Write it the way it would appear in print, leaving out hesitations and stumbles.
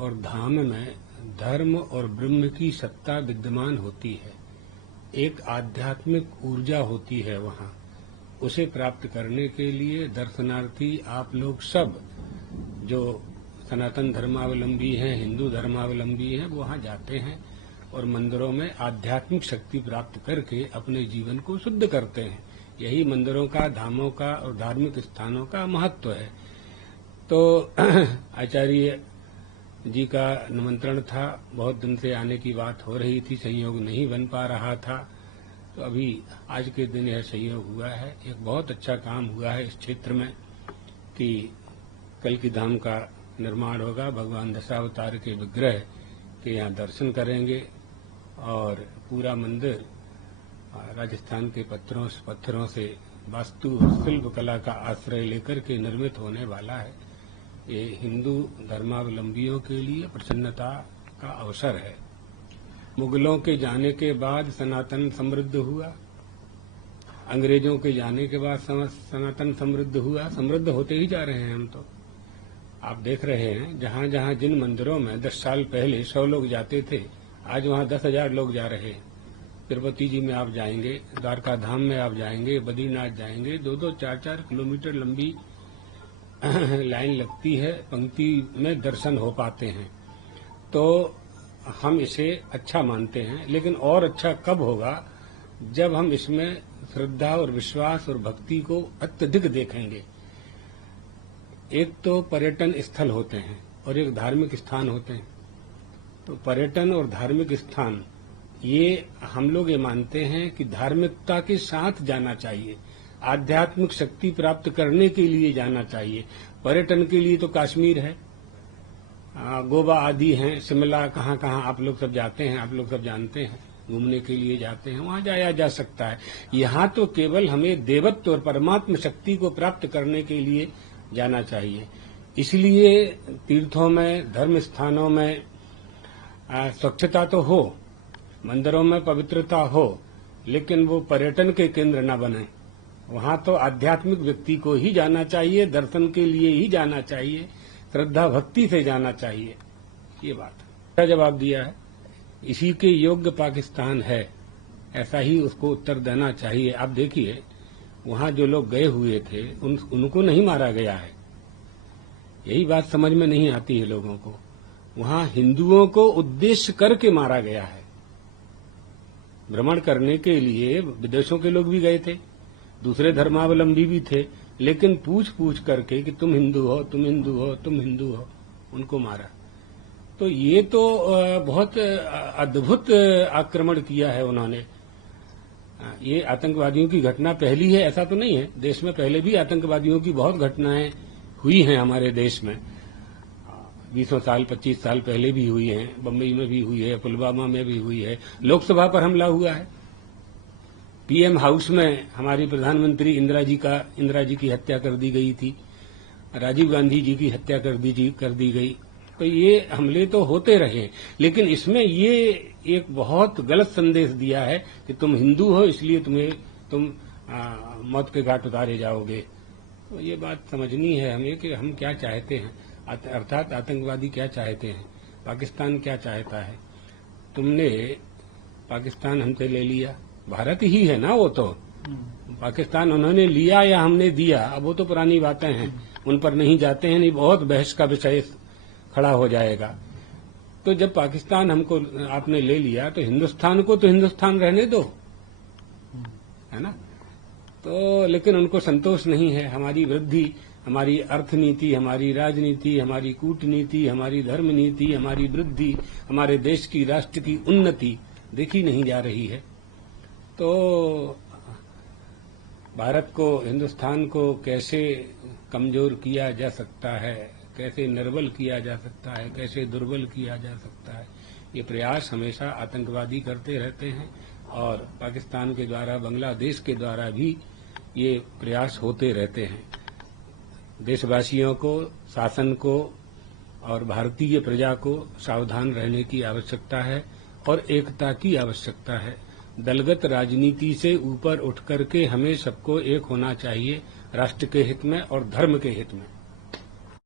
और धाम में धर्म और ब्रह्म की सत्ता विद्यमान होती है। एक आध्यात्मिक ऊर्जा होती है वहाँ। उसे प्राप्त करने के लिए दर्शनार्थी आप लोग सब जो सनातन धर्मावलंबी हैं, हिंदू धर्मावलंबी हैं, वो वहाँ जाते हैं और मंदिरों में आध्यात्मिक शक्ति प्राप्त करके अपने जीवन को शुद्ध करते हैं। यही मंदिरों का, धामों का और धार्मिक स्थानों का महत्व है। तो आचार्य जी का निमंत्रण था, बहुत दिन से आने की बात हो रही थी, संयोग नहीं बन पा रहा था, तो अभी आज के दिन यह संयोग हुआ है। एक बहुत अच्छा काम हुआ है इस क्षेत्र में कि कल्कि धाम का निर्माण होगा। भगवान दशावतार के विग्रह के यहाँ दर्शन करेंगे और पूरा मंदिर राजस्थान के पत्थरों से वास्तु और शिल्प कला का आश्रय लेकर के निर्मित होने वाला है। ये हिंदू धर्मावलंबियों के लिए प्रसन्नता का अवसर है। मुगलों के जाने के बाद सनातन समृद्ध हुआ, अंग्रेजों के जाने के बाद सनातन समृद्ध हुआ। समृद्ध होते ही जा रहे हैं हम तो। आप देख रहे हैं जहाँ जहाँ जिन मंदिरों में 10 साल पहले 100 लोग जाते थे, आज वहाँ 10,000 लोग जा रहे हैं। तिरुपति जी में आप जाएंगे, द्वारका धाम में आप जाएंगे, बद्रीनाथ जाएंगे, 2-2, 4-4 किलोमीटर लंबी लाइन लगती है, पंक्ति में दर्शन हो पाते हैं। तो हम इसे अच्छा मानते हैं, लेकिन और अच्छा कब होगा जब हम इसमें श्रद्धा और विश्वास और भक्ति को अत्यधिक देखेंगे। एक तो पर्यटन स्थल होते हैं और एक धार्मिक स्थान होते हैं। तो पर्यटन और धार्मिक स्थान, ये हम लोग ये मानते हैं कि धार्मिकता के साथ जाना चाहिए, आध्यात्मिक शक्ति प्राप्त करने के लिए जाना चाहिए। पर्यटन के लिए तो कश्मीर है, गोवा आदि हैं, शिमला, कहाँ कहाँ आप लोग सब जाते हैं, आप लोग सब जानते हैं, घूमने के लिए जाते हैं, वहाँ जाया जा सकता है। यहाँ तो केवल हमें देवत्व और परमात्म शक्ति को प्राप्त करने के लिए जाना चाहिए। इसलिए तीर्थों में, धर्म स्थानों में स्वच्छता तो हो, मंदिरों में पवित्रता हो, लेकिन वो पर्यटन के केंद्र न बने। वहाँ तो आध्यात्मिक व्यक्ति को ही जाना चाहिए, दर्शन के लिए ही जाना चाहिए, श्रद्धा भक्ति से जाना चाहिए। ये बात का जवाब दिया है। इसी के योग्य पाकिस्तान है, ऐसा ही उसको उत्तर देना चाहिए। आप देखिए, वहाँ जो लोग गए हुए थे उनको नहीं मारा गया है। यही बात समझ में नहीं आती है लोगों को। वहाँ हिंदुओं को उद्देश्य करके मारा गया है। भ्रमण करने के लिए विदेशों के लोग भी गए थे, दूसरे धर्मावलंबी भी थे, लेकिन पूछ करके कि तुम हिंदू हो, तुम हिंदू हो, तुम हिंदू हो, उनको मारा। तो ये तो बहुत अद्भुत आक्रमण किया है उन्होंने। ये आतंकवादियों की घटना पहली है ऐसा तो नहीं है। देश में पहले भी आतंकवादियों की बहुत घटनाएं हुई हैं हमारे देश में। 20 साल 25 साल पहले भी हुई हैं, बम्बई में भी हुई है, पुलवामा में भी हुई है, लोकसभा पर हमला हुआ है, पीएम हाउस में हमारी प्रधानमंत्री इंदिरा जी की हत्या कर दी गई थी, राजीव गांधी जी की हत्या कर दी गई। तो ये हमले तो होते रहे, लेकिन इसमें ये एक बहुत गलत संदेश दिया है कि तुम हिंदू हो इसलिए तुम मौत के घाट उतारे जाओगे। तो ये बात समझनी है हमें कि हम क्या चाहते हैं, अर्थात आतंकवादी क्या चाहते हैं, पाकिस्तान क्या चाहता है। तुमने पाकिस्तान हमसे ले लिया, भारत ही है ना वो तो। पाकिस्तान उन्होंने लिया या हमने दिया, अब वो तो पुरानी बातें हैं, उन पर नहीं जाते हैं, नहीं बहुत बहस का विषय खड़ा हो जाएगा। तो जब पाकिस्तान हमको आपने ले लिया तो हिंदुस्तान को तो हिंदुस्तान रहने दो, है ना। तो लेकिन उनको संतोष नहीं है। हमारी वृद्धि, हमारी अर्थनीति, हमारी राजनीति, हमारी कूटनीति, हमारी धर्म नीति, हमारी वृद्धि, हमारे देश की, राष्ट्र की उन्नति देखी नहीं जा रही है। तो भारत को, हिंदुस्तान को कैसे कमजोर किया जा सकता है, कैसे निर्बल किया जा सकता है, कैसे दुर्बल किया जा सकता है, ये प्रयास हमेशा आतंकवादी करते रहते हैं। और पाकिस्तान के द्वारा, बांग्लादेश के द्वारा भी ये प्रयास होते रहते हैं। देशवासियों को, शासन को और भारतीय प्रजा को सावधान रहने की आवश्यकता है और एकता की आवश्यकता है। दलगत राजनीति से ऊपर उठ करके हमें सबको एक होना चाहिए, राष्ट्र के हित में और धर्म के हित में।